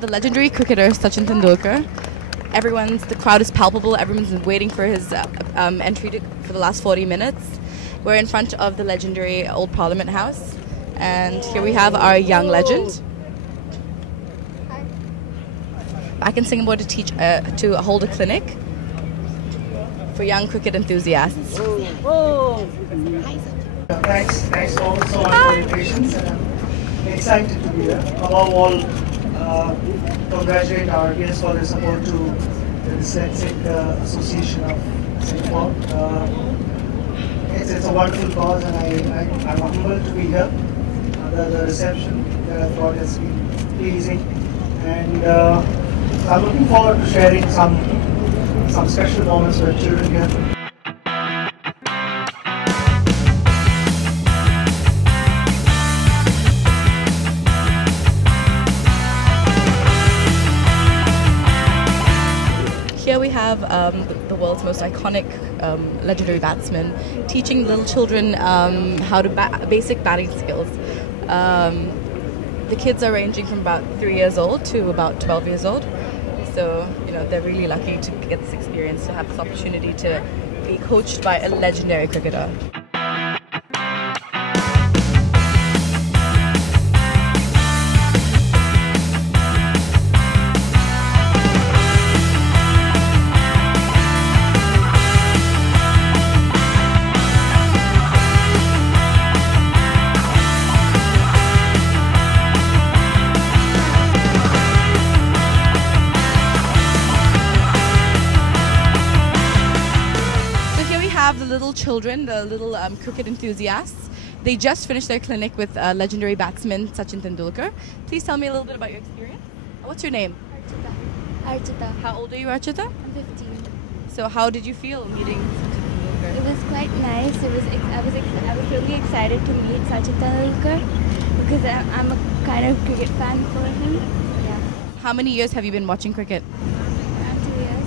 have the legendary cricketer Sachin Tendulkar. The crowd is palpable. Everyone's been waiting for his entry for the last 40 minutes. We're in front of the legendary Old Parliament House, and here we have our young legend. Back in Singapore to hold a clinic for young cricket enthusiasts. Thanks so much for your patience. I'm excited to be here. Above all, congratulate our guests for their support to the Dyslexic Association of Singapore. It's a wonderful cause, and I'm humbled to be here. The reception that I thought has been pleasing, and I'm looking forward to sharing some special moments with children here. Here we have the world's most iconic legendary batsman teaching little children how to basic batting skills. The kids are ranging from about 3 years old to about 12 years old. So, they're really lucky to get this experience, to have this opportunity to be coached by a legendary cricketer. The little children, the little cricket enthusiasts. They just finished their clinic with legendary batsman Sachin Tendulkar. Please tell me a little bit about your experience. What's your name? Archita. How old are you, Archita? I'm 15. So how did you feel meeting Sachin Tendulkar? It was quite nice. I was really excited to meet Sachin Tendulkar because I'm a kind of cricket fan for him. Yeah. How many years have you been watching cricket? Around 2 years.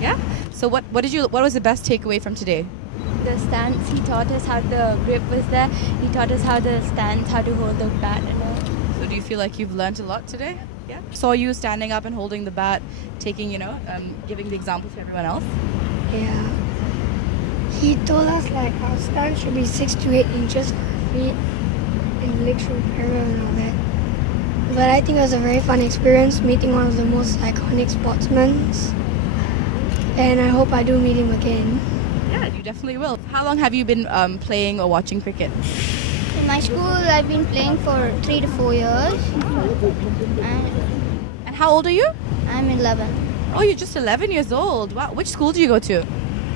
Yeah. So what was the best takeaway from today? The stance. He taught us how the grip was there. He taught us how the stance, how to hold the bat and all. So do you feel like you've learned a lot today? Yeah. Saw you standing up and holding the bat, taking, giving the example to everyone else. Yeah. He told us like our stance should be 6 to 8 inches for our feet and legs should be parallel and all that. But I think it was a very fun experience meeting one of the most iconic sportsmen. And I hope I do meet him again. Yeah, you definitely will. How long have you been playing or watching cricket? In my school, I've been playing for 3 to 4 years. And how old are you? I'm 11. Oh, you're just 11 years old. Wow. Which school do you go to?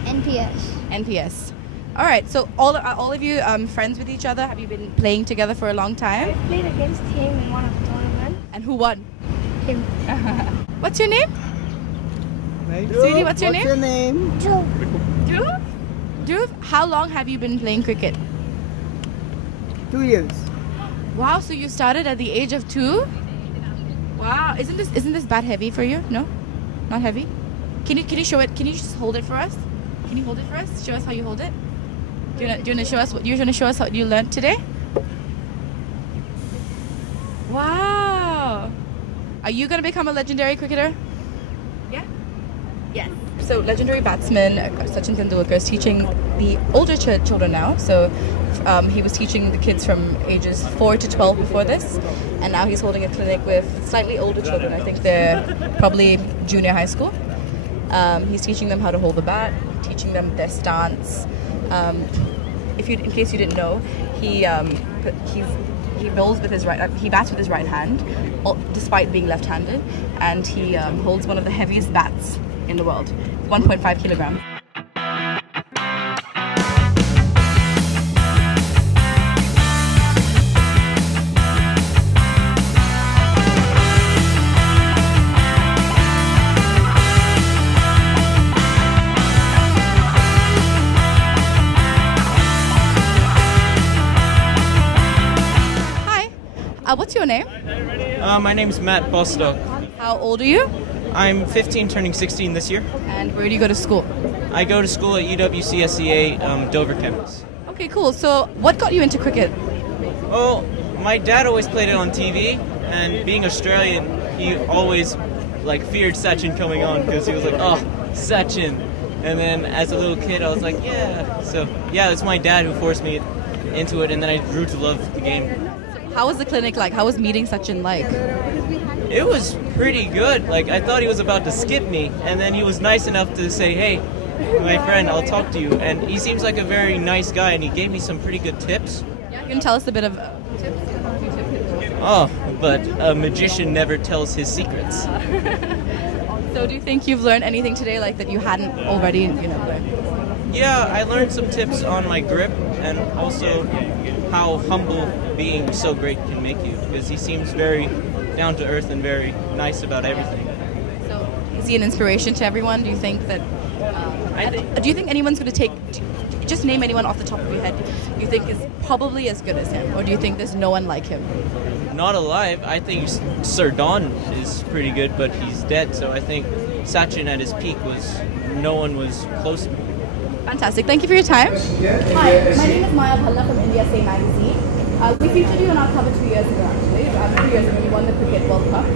NPS. NPS. All right. So all of you friends with each other? Have you been playing together for a long time? I played against him in one of the tournaments. And who won? Him. What's your name? Sweetie, what's your name? Dhruv? Dhruv, how long have you been playing cricket? 2 years. Wow, so you started at the age of 2? Wow, isn't this bat heavy for you? No? Not heavy? Can you show it? Can you just hold it for us? Can you hold it for us? Show us how you hold it. Do you want to show us what you learned today? Wow. Are you going to become a legendary cricketer? Yeah? Yes. So legendary batsman Sachin Tendulkar is teaching the older children now. So he was teaching the kids from ages 4 to 12 before this, and now he's holding a clinic with slightly older children. I think they're probably junior high school. He's teaching them how to hold the bat, teaching them their stance. In case you didn't know, he bowls with his right. He bats with his right hand, despite being left-handed, and he holds one of the heaviest bats in the world, 1.5 kilograms. What's your name? My name's Matt Basta. How old are you? I'm 15, turning 16 this year. And where do you go to school? I go to school at UWCSEA Dover campus. Okay, cool. So what got you into cricket? Well, my dad always played it on TV, and being Australian, he always like feared Sachin coming on because he was like, oh, Sachin. And then as a little kid, I was like, yeah. So yeah, it's my dad who forced me into it, and then I grew to love the game. How was the clinic like? How was meeting Sachin like? It was pretty good. Like, I thought he was about to skip me, and then he was nice enough to say, hey, my friend, I'll talk to you. And he seems like a very nice guy, and he gave me some pretty good tips. Yeah, you can tell us a bit of tips. Oh, but a magician never tells his secrets. So do you think you've learned anything today like that you hadn't already, learned? Yeah, I learned some tips on my grip, and also how humble being so great can make you, because he seems very down to earth and very nice about everything. So is he an inspiration to everyone? Do you think that do you think anyone's going to take, just name anyone off the top of your head you think is probably as good as him, or do you think there's no one like him? Not alive. I think Sir Don is pretty good, but he's dead, so I think Sachin at his peak no one was close to him. Fantastic. Thank you for your time. Hi, my name is Maya Bhalla from India Say magazine. We featured you on our cover 2 years ago, actually. 2 years ago, you won the Cricket World Cup.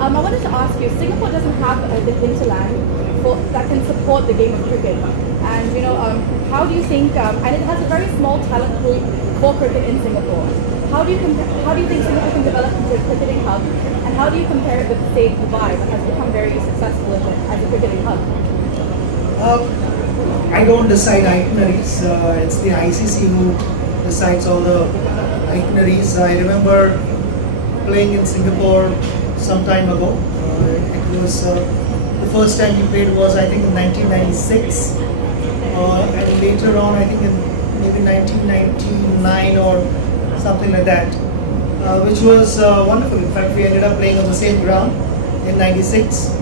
I wanted to ask you, Singapore doesn't have the hinterland that can support the game of cricket. And, how do you think, and it has a very small talent pool for cricket in Singapore. How do you think Singapore can develop into a cricketing hub? And how do you compare it with, say, Dubai, that has become very successful as a cricketing hub? I don't decide itineraries. It's the ICC who decides all the itineraries. I remember playing in Singapore some time ago. It was the first time we played was, I think, in 1996, and later on, I think in maybe 1999 or something like that, which was wonderful. In fact, we ended up playing on the same ground in '96.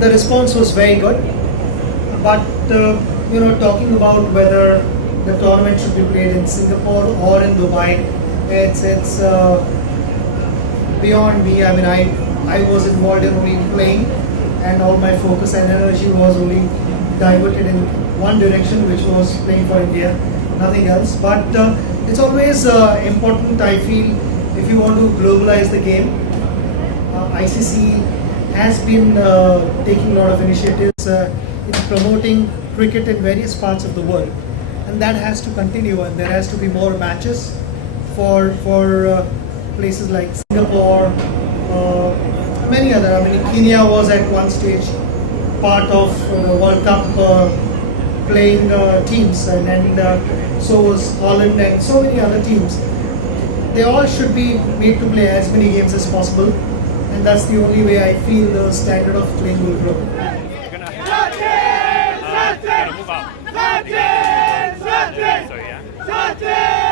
The response was very good, but talking about whether the tournament should be played in Singapore or in Dubai, it's beyond me. I mean, I was involved in only playing, and all my focus and energy was only diverted in one direction, which was playing for India, nothing else. But it's always important, I feel, if you want to globalize the game. ICC has been taking a lot of initiatives in promoting cricket in various parts of the world, and that has to continue, and there has to be more matches for places like Singapore, many other. I mean, Kenya was at one stage part of the World Cup playing teams, and so was Holland and so many other teams. They all should be made to play as many games as possible, and that's the only way I feel the standard of playing will grow. Sachin!